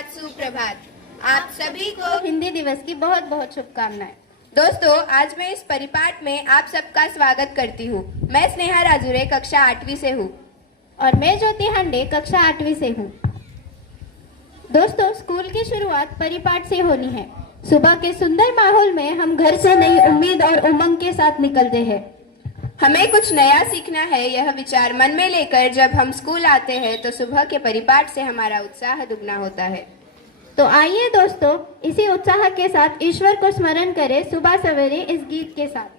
सुप्रभात सुप्रभात। आप सभी को हिंदी दिवस की बहुत बहुत शुभकामनाएं। दोस्तों, आज मैं इस परिपाठ में आप सबका स्वागत करती हूँ। मैं स्नेहा राजुरे कक्षा 8वीं से हूँ और मैं ज्योति हांडे कक्षा 8वीं से हूँ। दोस्तों, स्कूल की शुरुआत परिपाठ से होनी है। सुबह के सुंदर माहौल में हम घर से नई उम्मीद और उमंग के साथ निकलते हैं। हमें कुछ नया सीखना है, यह विचार मन में लेकर जब हम स्कूल आते हैं तो सुबह के परिपाठ से हमारा उत्साह दुगना होता है। तो आइए दोस्तों, इसी उत्साह के साथ ईश्वर को स्मरण करें सुबह सवेरे इस गीत के साथ।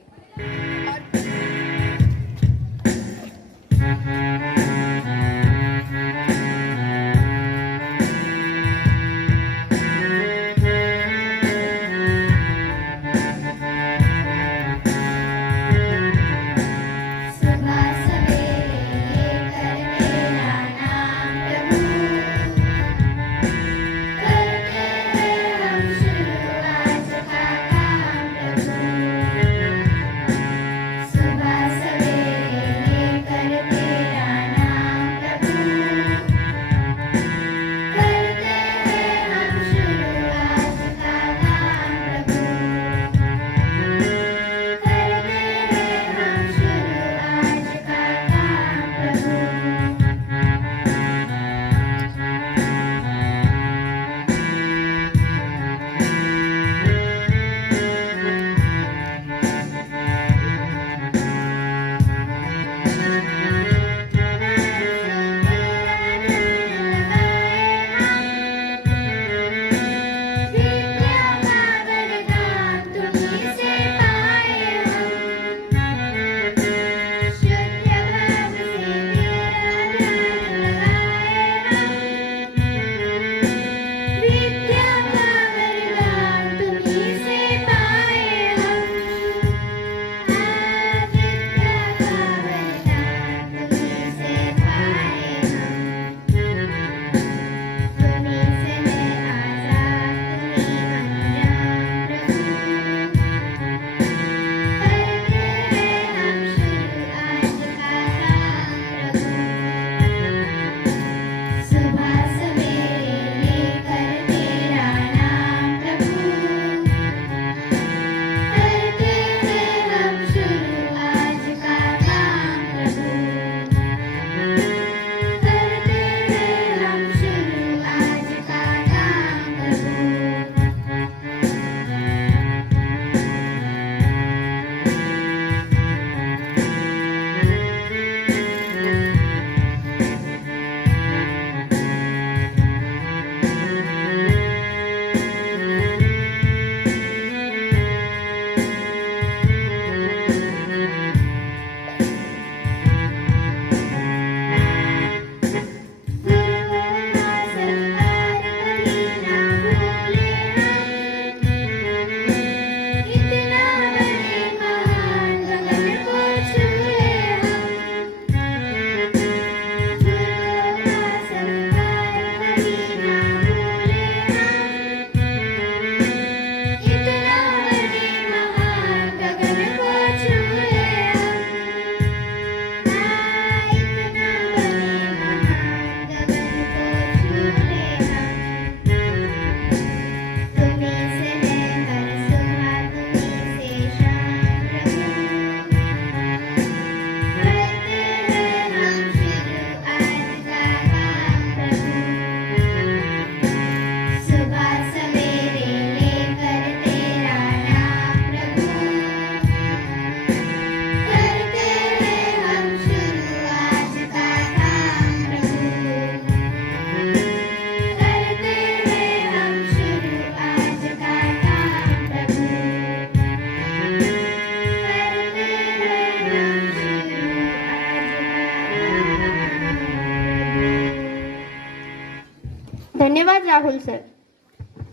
धन्यवाद राहुल सर।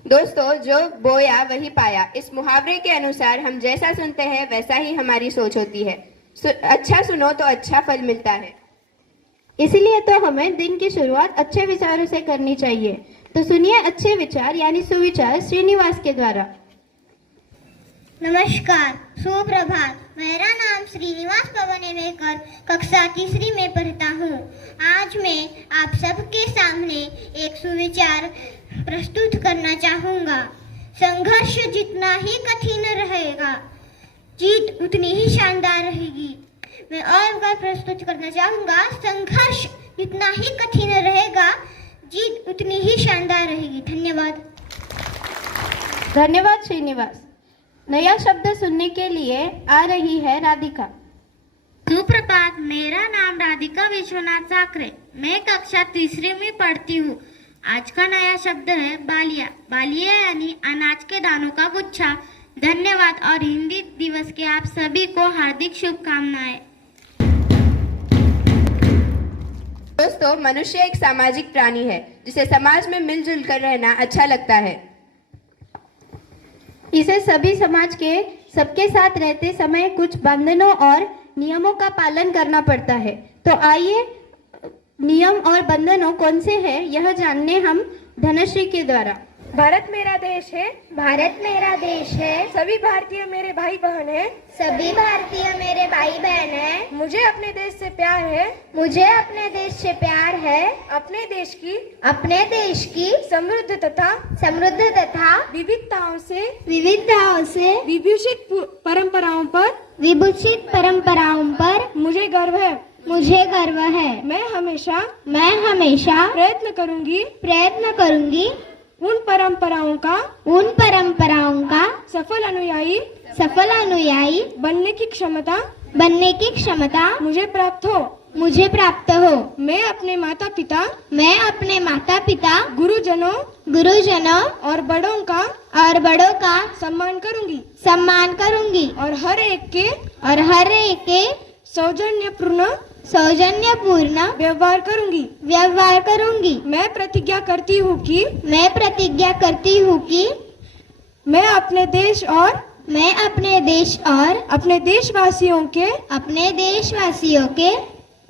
दोस्तों, जो बोया वही पाया, इस मुहावरे के अनुसार हम जैसा सुनते हैं वैसा ही हमारी सोच होती है। अच्छा सुनो तो अच्छा फल मिलता है। इसलिए तो हमें दिन की शुरुआत अच्छे विचारों से करनी चाहिए। तो सुनिए अच्छे विचार यानी सुविचार श्रीनिवास के द्वारा। नमस्कार, सुप्रभात। मेरा नाम श्रीनिवास पवन एवेकर कक्षा तीसरी में पढ़ता हूँ। आज मैं आप सबके सामने एक सुविचार प्रस्तुत करना चाहूँगा। संघर्ष जितना ही कठिन रहेगा, जीत उतनी ही शानदार रहेगी। मैं और बार प्रस्तुत करना चाहूँगा, संघर्ष जितना ही कठिन रहेगा, जीत उतनी ही शानदार रहेगी। धन्यवाद। धन्यवाद श्रीनिवास। नया शब्द सुनने के लिए आ रही है राधिका। सुप्रभात, मेरा नाम राधिका विश्वनाथ साकरे। मैं कक्षा तीसरी में पढ़ती हूँ। आज का नया शब्द है बालिया। बालिया यानी अनाज के दानों का गुच्छा। धन्यवाद और हिंदी दिवस के आप सभी को हार्दिक शुभकामनाएं। दोस्तों, मनुष्य एक सामाजिक प्राणी है जिसे समाज में मिलजुल कर रहना अच्छा लगता है। इसे सभी समाज के सबके साथ रहते समय कुछ बंधनों और नियमों का पालन करना पड़ता है। तो आइए नियम और बंधनों कौन से हैं यह जानने हम धनश्री के द्वारा। भारत मेरा देश है, भारत मेरा देश है, सभी भारतीय मेरे भाई बहन हैं। सभी भारतीय मेरे भाई बहन हैं। मुझे अपने देश से प्यार है, मुझे अपने देश से प्यार है। अपने देश की समृद्ध तथा विविधताओं से विभूषित परंपराओं पर मुझे गर्व है। मैं हमेशा प्रयत्न करूंगी उन परंपराओं का सफल अनुयायी बनने की क्षमता मुझे प्राप्त हो। मैं अपने माता पिता गुरुजनों और बड़ों का सम्मान करूंगी और हर एक के सौजन्यपूर्ण व्यवहार करूंगी। मैं प्रतिज्ञा करती हूँ कि मैं अपने देश और अपने देशवासियों के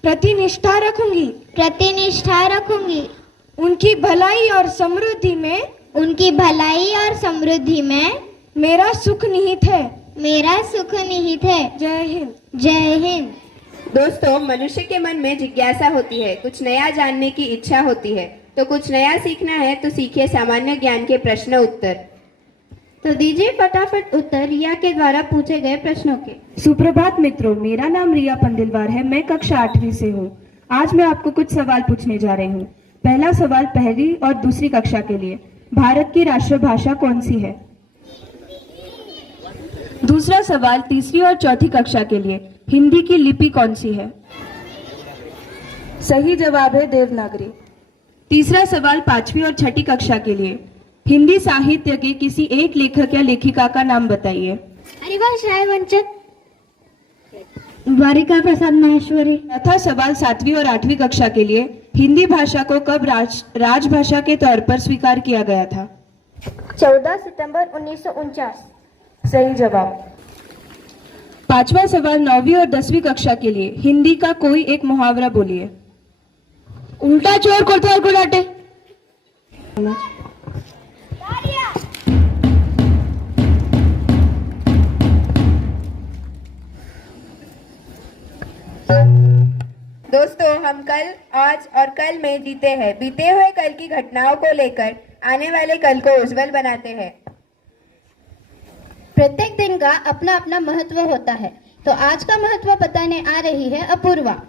प्रति निष्ठा रखूंगी। उनकी भलाई और समृद्धि में मेरा सुख निहित है। जय हिंद। दोस्तों, मनुष्य के मन में जिज्ञासा होती है, कुछ नया जानने की इच्छा होती है। तो कुछ नया सीखना है तो सीखिए सामान्य ज्ञान के प्रश्न उत्तर। तो दीजिए फटाफट उत्तर रिया के द्वारा पूछे गए प्रश्नों के। सुप्रभात मित्रों, मेरा नाम रिया पंदिलवार है। मैं कक्षा 8वीं से हूँ। आज मैं आपको कुछ सवाल पूछने जा रही हूँ। पहला सवाल पहली और दूसरी कक्षा के लिए, भारत की राष्ट्रभाषा कौन सी है? दूसरा सवाल तीसरी और चौथी कक्षा के लिए, हिंदी की लिपि कौन सी है? सही जवाब है देवनागरी। तीसरा सवाल पांचवी और छठी कक्षा के लिए, हिंदी साहित्य के किसी एक लेखक या लेखिका का नाम बताइए। हरिवंश राय वंचक, द्वारिका प्रसाद माहेश्वरी। चौथा सवाल सातवीं और आठवीं कक्षा के लिए, हिंदी भाषा को कब राजभाषा के तौर पर स्वीकार किया गया था? 14 सितंबर 1949। सही जवाब। पांचवा सवाल 9वीं और 10वीं कक्षा के लिए, हिंदी का कोई एक मुहावरा बोलिए। उल्टा चोर कोतवाल को डांटे। दोस्तों, हम कल, आज और कल में जीते हैं। बीते हुए कल की घटनाओं को लेकर आने वाले कल को उज्जवल बनाते हैं। प्रत्येक दिन का अपना अपना महत्व होता है। तो आज का महत्व बताने आ रही है अपूर्वा।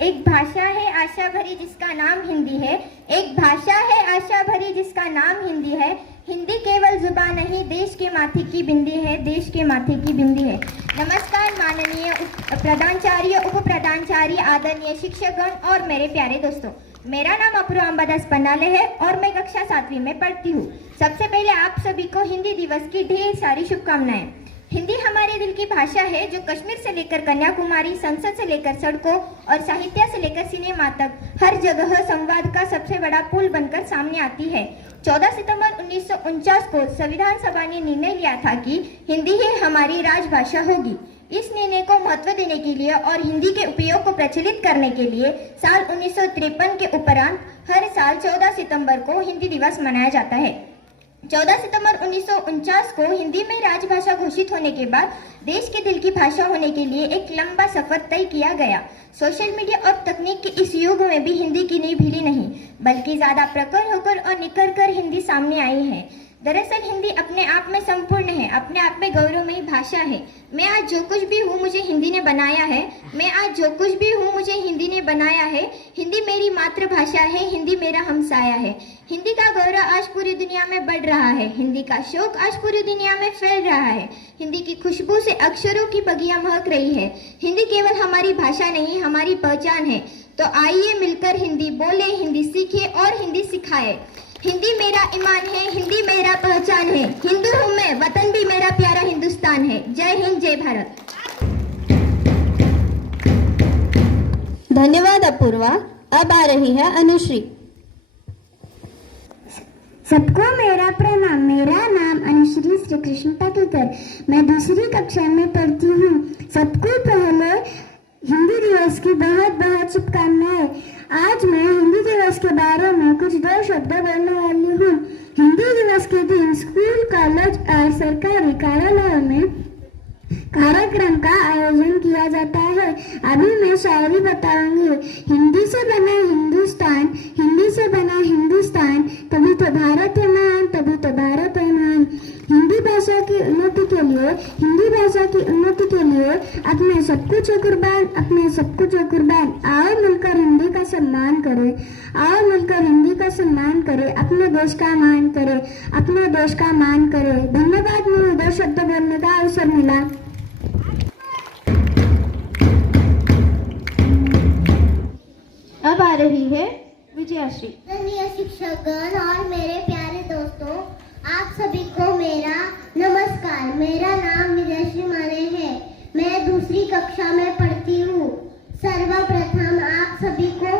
एक भाषा है आशा भरी जिसका नाम हिंदी है। एक भाषा है आशा भरी जिसका नाम हिंदी है। हिंदी केवल जुबान नहीं, देश के माथे की बिंदी है। देश के माथे की बिंदी है। नमस्कार माननीय प्रधानाचार्य, उप प्रधानाचार्य, आदरणीय शिक्षकगण और मेरे प्यारे दोस्तों। मेरा नाम अपूर्वा अंबादास पन्नाले है और मैं कक्षा 7वीं में पढ़ती हूँ। सबसे पहले आप सभी को हिंदी दिवस की ढेर सारी शुभकामनाएं। हिंदी हमारे दिल की भाषा है जो कश्मीर से लेकर कन्याकुमारी, संसद से लेकर सड़कों और साहित्य से लेकर सिनेमा तक हर जगह संवाद का सबसे बड़ा पुल बनकर सामने आती है। 14 सितंबर 1949 को संविधान सभा ने निर्णय लिया था कि हिंदी ही हमारी राजभाषा होगी। इस निर्णय को महत्व देने के लिए और हिंदी के उपयोग को प्रचलित करने के लिए साल 1953 के उपरांत हर साल 14 सितंबर को हिंदी दिवस मनाया जाता है। 14 सितंबर 1949 को हिंदी में राजभाषा घोषित होने के बाद देश के दिल की भाषा होने के लिए एक लंबा सफर तय किया गया। सोशल मीडिया और तकनीक के इस युग में भी हिंदी की नींव हिली नहीं, बल्कि ज्यादा प्रखर होकर और निखर कर हिंदी सामने आई है। दरअसल हिंदी अपने आप में संपूर्ण है, अपने आप में गौरवमयी भाषा है। मैं आज जो कुछ भी हूँ मुझे हिंदी ने बनाया है। मैं आज जो कुछ भी हूँ मुझे हिंदी ने बनाया है। हिंदी मेरी मातृभाषा है, हिंदी मेरा हमसाया है। हिंदी का गौरव आज पूरी दुनिया में बढ़ रहा है। हिंदी का शौक आज पूरी दुनिया में फैल रहा है। हिंदी की खुशबू से अक्षरों की बगियां महक रही है। हिंदी केवल हमारी भाषा नहीं, हमारी पहचान है। तो आइए मिलकर हिंदी बोले, हिंदी सीखे और हिंदी सिखाए। हिंदी मेरा ईमान है, हिंदी मेरा पहचान है। हिंदू हूँ मैं, वतन भी मेरा प्यारा हिंदुस्तान है। जय हिंद, जय भारत। धन्यवाद अपूर्वा। अब आ रही है अनुश्री। सबको मेरा प्रणाम। मेरा नाम अनुश्री श्री कृष्ण पाटीकर। मैं दूसरी कक्षा में पढ़ती हूँ। सबको पहले हिंदी दिवस की बहुत बहुत शुभकामनाएं। आज मैं हिंदी दिवस के बारे में कुछ दो शब्द बोलने वाली हूँ। हिंदी दिवस के दिन स्कूल, कॉलेज और सरकारी कार्यालयों में कार्यक्रम का आयोजन किया जाता है। अभी मैं शायरी बताऊंगी। हिंदी से बना हिंदुस्तान, हिंदी से बना हिंदुस्तान, तभी तो भारत है महान, तभी तो भारत है महान। हिंदी भाषा की उन्नति के लिए, हिंदी भाषा की उन्नति के लिए अपने सब कुछ कुर्बान, अपने सब कुछ कुर्बान। आओ मिलकर हिंदी का सम्मान करें, आओ मिलकर हिंदी का सम्मान करें, अपने देश का मान करें, अपने देश का मान करें। धन्यवाद, मुझे दो शब्द बोलने का अवसर मिला। अब आ रही है विजयाश्री। प्रिय शिक्षकगण और मेरे प्यारे दोस्तों, आप सभी को मेरा नमस्कार। मेरा नाम विजयश्री माने है। मैं दूसरी कक्षा में पढ़ती हूँ। सर्वप्रथम आप सभी को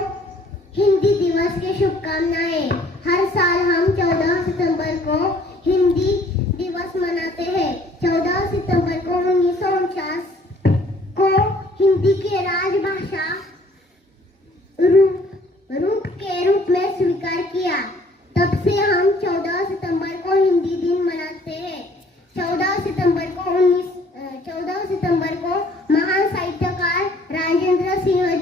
हिंदी दिवस की शुभकामनाएं। हर साल हम 14 सितंबर को हिंदी दिवस मनाते हैं। 14 सितंबर को 1949 को हिंदी की राजभाषा रूप में स्वीकार किया। तब से हम 14 सितंबर को हिंदी दिन मनाते हैं। 14 सितंबर को महान साहित्यकार राजेंद्र सिंह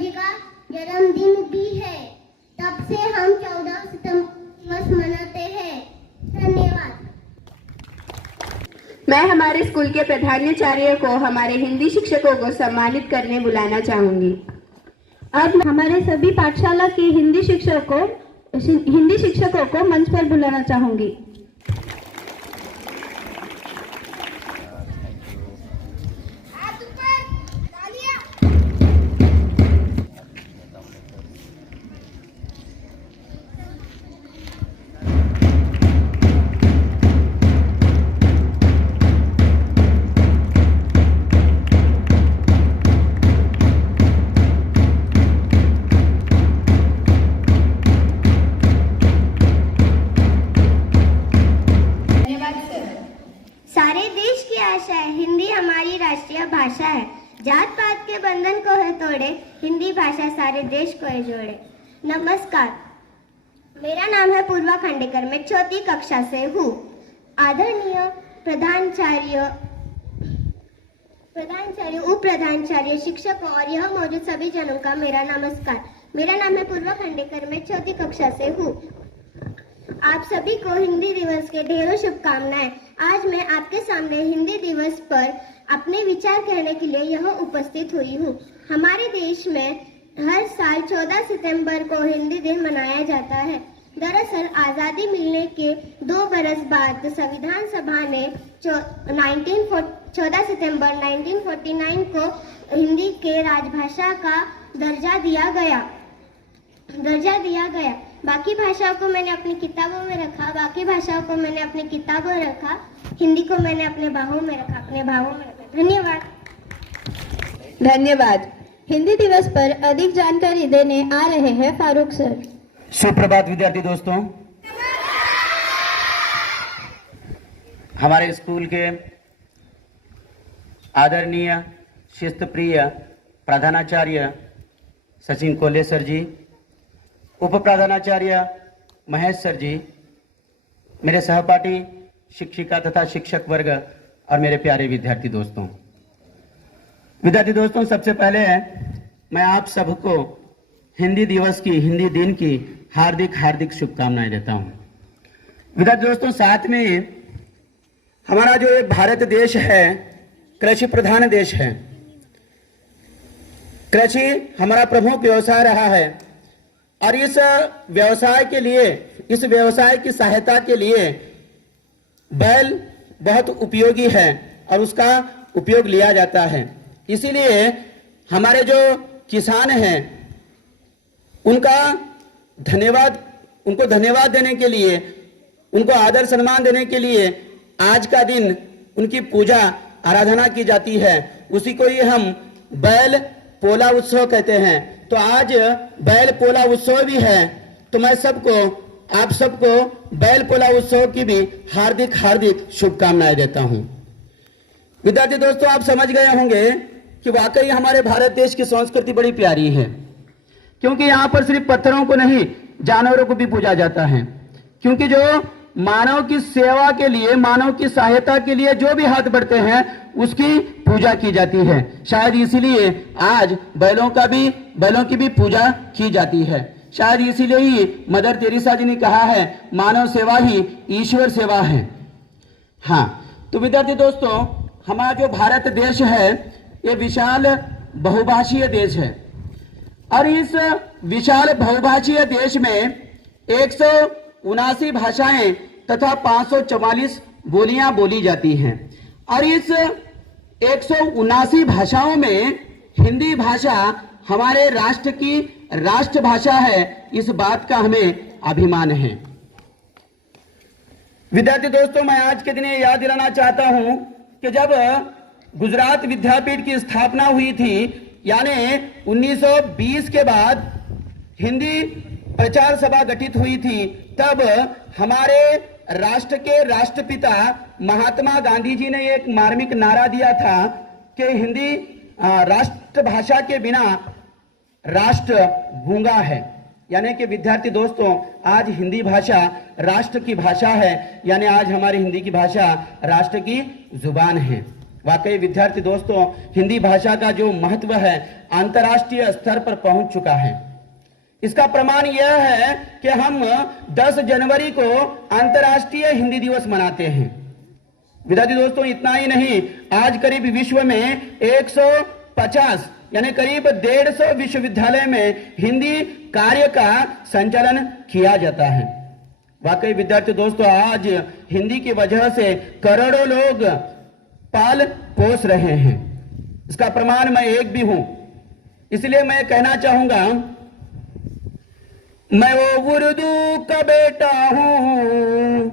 जी का जन्मदिन भी है। तब से हम 14 सितंबर दिवस मनाते हैं। धन्यवाद। मैं हमारे स्कूल के प्रधानाचार्य को हमारे हिंदी शिक्षकों को सम्मानित करने बुलाना चाहूंगी। अब हमारे सभी पाठशाला के हिंदी शिक्षकों को मंच पर बुलाना चाहूंगी। सारे देश की आशा है, हिंदी हमारी राष्ट्रीय भाषा है। जात पात के बंधन को है तोड़े, हिंदी भाषा सारे देश को है जोड़े। नमस्कार, मेरा नाम है पूर्वा खांडेकर। मैं चौथी कक्षा से हूँ। आदरणीय प्रधानाचार्य, उप प्रधानाचार्य, शिक्षकों और यह मौजूद सभी जनों का मेरा नमस्कार। मेरा नाम है पूर्वा खांडेकर। मैं चौथी कक्षा से हूँ। आप सभी को हिंदी दिवस के ढेरों शुभकामनाएं। आज मैं आपके सामने हिंदी दिवस पर अपने विचार कहने के लिए यहाँ उपस्थित हुई हूँ। हमारे देश में हर साल 14 सितंबर को हिंदी दिन मनाया जाता है। दरअसल आज़ादी मिलने के 2 बरस बाद संविधान सभा ने 14 सितंबर 1949 को हिंदी के राजभाषा का दर्जा दिया गया। बाकी भाषाओं को मैंने अपनी किताबों में रखा, हिंदी को मैंने अपने भावों में रखा। धन्यवाद। हिंदी दिवस पर अधिक जानकारी देने आ रहे हैं फारूक सर। सुप्रभात विद्यार्थी दोस्तों। हमारे स्कूल के आदरणीय शिस्तप्रिय प्रधानाचार्य सचिन कोल्हे सर जी, उप प्रधानाचार्य महेश सर जी, मेरे सहपाठी शिक्षिका तथा शिक्षक वर्ग और मेरे प्यारे विद्यार्थी दोस्तों, सबसे पहले मैं आप सबको हिंदी दिवस की, हिंदी दिन की हार्दिक हार्दिक शुभकामनाएं देता हूं। विद्यार्थी दोस्तों, साथ में हमारा जो भारत देश है कृषि प्रधान देश है। कृषि हमारा प्रमुख व्यवसाय रहा है और इस व्यवसाय के लिए, इस व्यवसाय की सहायता के लिए बैल बहुत उपयोगी है और उसका उपयोग लिया जाता है। इसीलिए हमारे जो किसान हैं उनको धन्यवाद देने के लिए, उनको आदर सम्मान देने के लिए आज का दिन उनकी पूजा आराधना की जाती है। उसी को ही हम बैल पोला उत्सव कहते हैं। तो आज बैल पोला उत्सव भी है, तो मैं आप सबको बैल पोला उत्सव की भी हार्दिक हार्दिक शुभकामनाएं देता हूं। विद्यार्थी दोस्तों, आप समझ गए होंगे कि वाकई हमारे भारत देश की संस्कृति बड़ी प्यारी है, क्योंकि यहाँ पर सिर्फ पत्थरों को नहीं, जानवरों को भी पूजा जाता है। क्योंकि जो मानव की सेवा के लिए, मानव की सहायता के लिए जो भी हाथ बढ़ते हैं उसकी पूजा की जाती है। शायद इसीलिए आज बैलों की भी पूजा की जाती है। शायद इसीलिए ही मदर तेरेसा जी ने कहा है, मानव सेवा ही ईश्वर सेवा है। हाँ, तो विद्यार्थी दोस्तों, हमारा जो भारत देश है ये विशाल बहुभाषीय देश है और इस विशाल बहुभाषीय देश में 179 भाषाएं तथा 544 बोलियां बोली जाती हैं और इस 179 भाषाओं में हिंदी भाषा हमारे राष्ट्र की राष्ट्रभाषा है। इस बात का हमें अभिमान है। विद्यार्थी दोस्तों, मैं आज के दिन ये याद दिलाना चाहता हूं कि जब गुजरात विद्यापीठ की स्थापना हुई थी, यानी 1920 के बाद हिंदी प्रचार सभा गठित हुई थी, तब हमारे राष्ट्र के राष्ट्रपिता महात्मा गांधी जी ने एक मार्मिक नारा दिया था कि हिंदी राष्ट्रभाषा के बिना राष्ट्र गूंगा है। यानी कि विद्यार्थी दोस्तों, आज हिंदी भाषा राष्ट्र की भाषा है, यानी आज हमारी हिंदी की भाषा राष्ट्र की जुबान है। वाकई विद्यार्थी दोस्तों, हिंदी भाषा का जो महत्व है अंतर्राष्ट्रीय स्तर पर पहुंच चुका है। इसका प्रमाण यह है कि हम 10 जनवरी को अंतर्राष्ट्रीय हिंदी दिवस मनाते हैं। विद्यार्थी दोस्तों, इतना ही नहीं, आज करीब विश्व में 150 यानी करीब 150 विश्वविद्यालय में हिंदी कार्य का संचालन किया जाता है। वाकई विद्यार्थी दोस्तों, आज हिंदी की वजह से करोड़ों लोग पाल पोस रहे हैं। इसका प्रमाण मैं एक भी हूं। इसलिए मैं कहना चाहूंगा, मैं वो उर्दू का बेटा हूं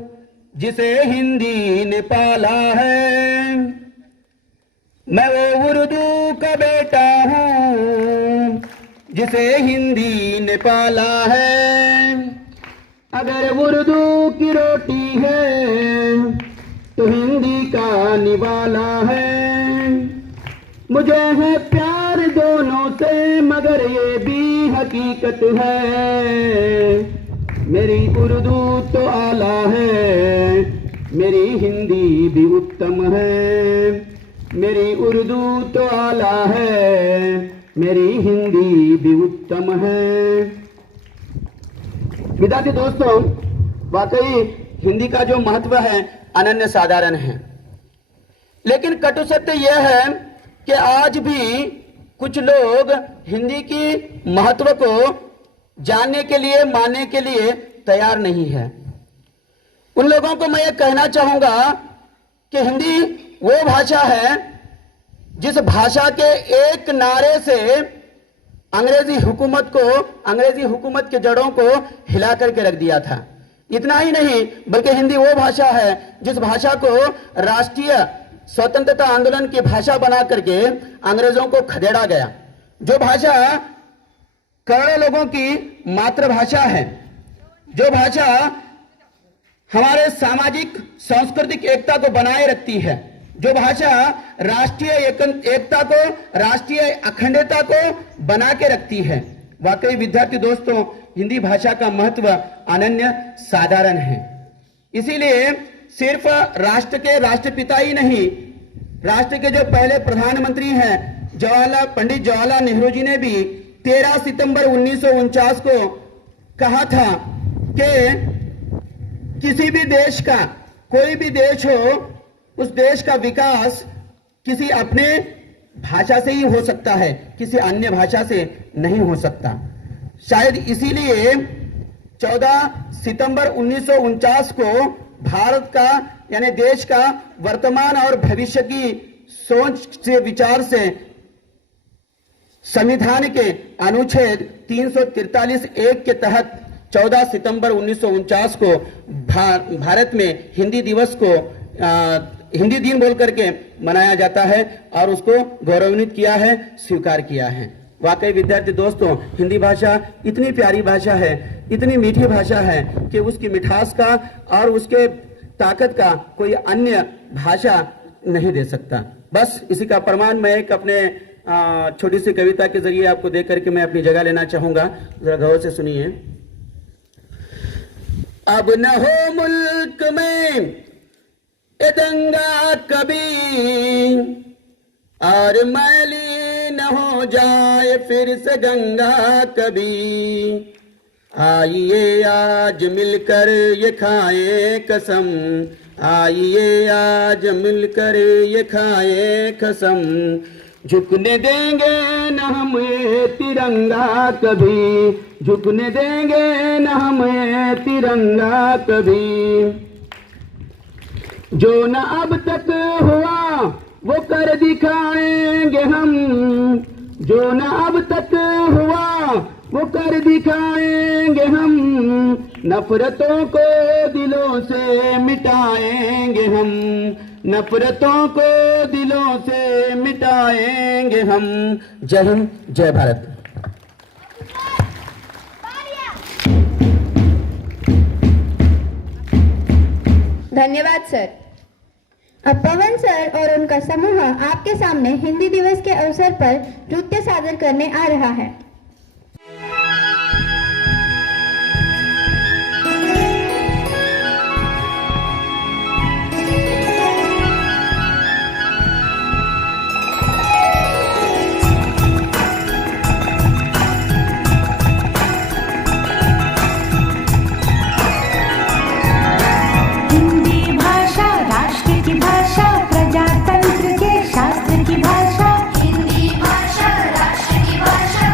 जिसे हिंदी ने पाला है। मैं वो उर्दू का बेटा हूं जिसे हिंदी ने पाला है। अगर उर्दू की रोटी है तो हिंदी का निवाला है। मुझे है प्यार दोनों से, मगर ये भी हकीकत है। मेरी उर्दू तो आला है, मेरी हिंदी भी उत्तम है। मेरी उर्दू तो आला है, मेरी हिंदी भी उत्तम है। विद्यार्थी दोस्तों, वाकई हिंदी का जो महत्व है अनन्य साधारण है। लेकिन कटु सत्य यह है कि आज भी कुछ लोग हिंदी की महत्व को जानने के लिए, मानने के लिए तैयार नहीं है। उन लोगों को मैं ये कहना चाहूंगा कि हिंदी वो भाषा है जिस भाषा के एक नारे से अंग्रेजी हुकूमत के जड़ों को हिला करके रख दिया था। इतना ही नहीं, बल्कि हिंदी वो भाषा है जिस भाषा को राष्ट्रीय स्वतंत्रता आंदोलन की भाषा बना करके अंग्रेजों को खदेड़ा गया। जो भाषा करोड़ों लोगों की मातृभाषा है, जो भाषा हमारे सामाजिक सांस्कृतिक एकता को बनाए रखती है, जो भाषा राष्ट्रीय एकता को, राष्ट्रीय अखंडता को बना के रखती है। वाकई विद्यार्थी दोस्तों, हिंदी भाषा का महत्व अनन्य साधारण है। इसीलिए सिर्फ राष्ट्र के राष्ट्रपिता ही नहीं, राष्ट्र के जो पहले प्रधानमंत्री हैं पंडित जवाहरलाल नेहरू जी ने भी 13 सितंबर 1949 को कहा था कि किसी भी देश का, कोई भी देश हो, उस देश का विकास किसी अपने भाषा से ही हो सकता है, किसी अन्य भाषा से नहीं हो सकता। शायद इसीलिए 14 सितंबर 1949 को भारत का यानी देश का वर्तमान और भविष्य की सोच से, विचार से संविधान के अनुच्छेद 343(1) के तहत 14 सितंबर 1949 को भारत में हिंदी दिवस को हिंदी दिन बोल करके मनाया जाता है और उसको गौरवान्वित किया है, स्वीकार किया है। वाकई विद्यार्थी दोस्तों, हिंदी भाषा इतनी प्यारी भाषा है, इतनी मीठी भाषा है कि उसकी मिठास का और उसके ताकत का कोई अन्य भाषा नहीं दे सकता। बस इसी का प्रमाण मैं एक अपने छोटी सी कविता के जरिए आपको दे करके मैं अपनी जगह लेना चाहूंगा। जरा गौर से सुनिए। अब न हो मुल्क में ये दंगा कभी, और मैली न हो जाए फिर से गंगा कभी। आइए आज मिलकर ये खाए कसम, आइए आज मिलकर ये खाए कसम। झुकने देंगे न हम ये तिरंगा कभी, झुकने देंगे न हम ये तिरंगा कभी। जो न अब तक हुआ वो कर दिखाएंगे हम, जो न अब तक हुआ वो कर दिखाएंगे हम। नफरतों को दिलों से मिटाएंगे हम, नफरतों को दिलों से मिटाएंगे हम। जय हिंद, जय भारत। धन्यवाद सर। अब पवन सर और उनका समूह आपके सामने हिंदी दिवस के अवसर पर नृत्य सादर करने आ रहा है। शास्त्र की भाषा, हिंदी भाषा राष्ट्र की भाषा,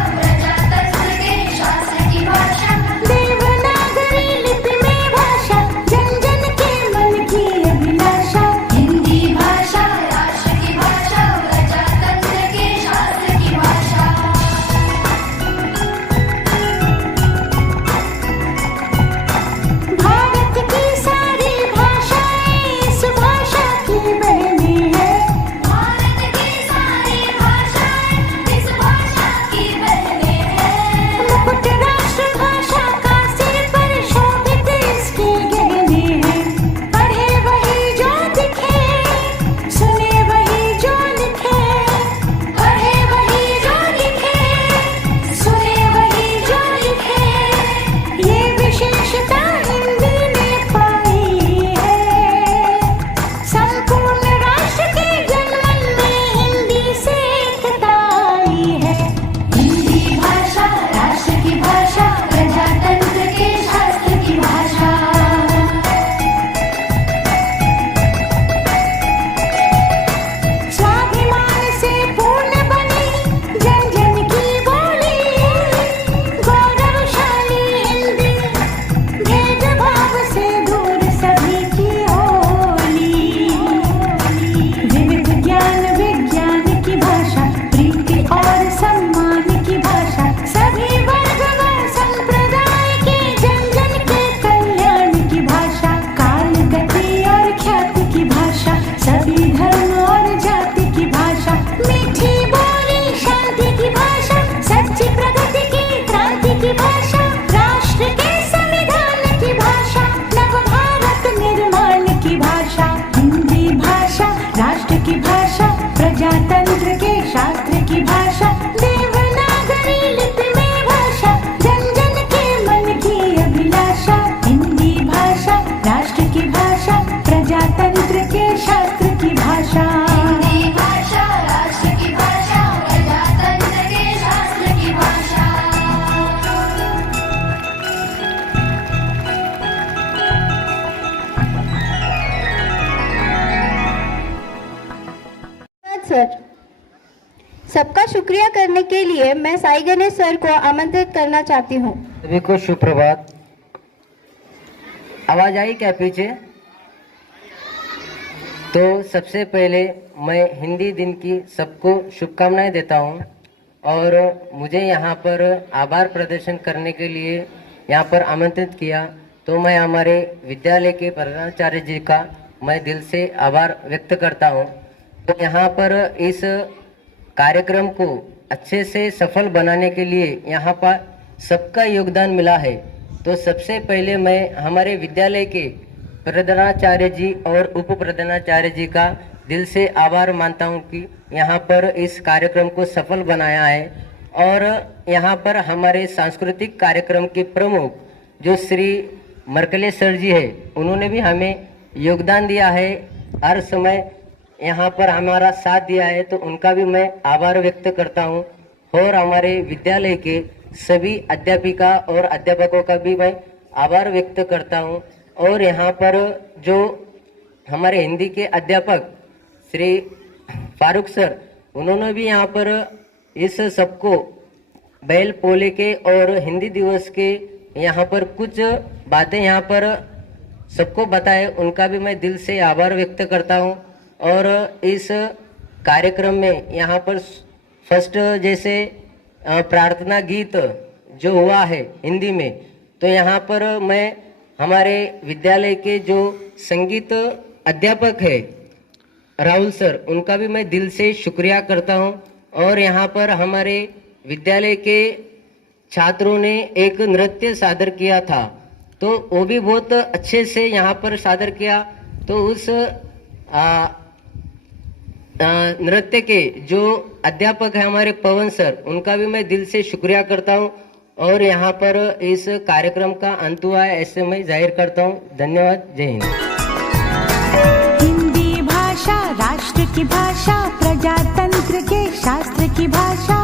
सबका शुक्रिया करने के लिए मैं साई गणेश सर को आमंत्रित करना चाहती हूँ। सभी को सुप्रभात। आवाज आई क्या पीछे? तो सबसे पहले मैं हिंदी दिन की सबको शुभकामनाएं देता हूं और मुझे यहाँ पर आभार प्रदर्शन करने के लिए यहाँ पर आमंत्रित किया, तो मैं हमारे विद्यालय के प्रधानाचार्य जी का मैं दिल से आभार व्यक्त करता हूँ। तो यहाँ पर इस कार्यक्रम को अच्छे से सफल बनाने के लिए यहाँ पर सबका योगदान मिला है। तो सबसे पहले मैं हमारे विद्यालय के प्रधानाचार्य जी और उप प्रधानाचार्य जी का दिल से आभार मानता हूँ कि यहाँ पर इस कार्यक्रम को सफल बनाया है। और यहाँ पर हमारे सांस्कृतिक कार्यक्रम के प्रमुख जो श्री मरकले सर जी है, उन्होंने भी हमें योगदान दिया है, हर समय यहाँ पर हमारा साथ दिया है, तो उनका भी मैं आभार व्यक्त करता हूँ। और हमारे विद्यालय के सभी अध्यापिका और अध्यापकों का भी मैं आभार व्यक्त करता हूँ। और यहाँ पर जो हमारे हिंदी के अध्यापक श्री फारूक सर, उन्होंने भी यहाँ पर इस सबको बैल पोले के और हिंदी दिवस के यहाँ पर कुछ बातें यहाँ पर सबको बताए, उनका भी मैं दिल से आभार व्यक्त करता हूँ। और इस कार्यक्रम में यहाँ पर फर्स्ट जैसे प्रार्थना गीत जो हुआ है हिंदी में, तो यहाँ पर मैं हमारे विद्यालय के जो संगीत अध्यापक है राहुल सर, उनका भी मैं दिल से शुक्रिया करता हूँ। और यहाँ पर हमारे विद्यालय के छात्रों ने एक नृत्य सादर किया था, तो वो भी बहुत अच्छे से यहाँ पर सादर किया। तो उस नृत्य के जो अध्यापक है हमारे पवन सर, उनका भी मैं दिल से शुक्रिया करता हूँ। और यहाँ पर इस कार्यक्रम का अंत हुआ है ऐसे मैं जाहिर करता हूँ। धन्यवाद। जय हिंद। हिंदी भाषा राष्ट्र की भाषा, प्रजातंत्र के शास्त्र की भाषा।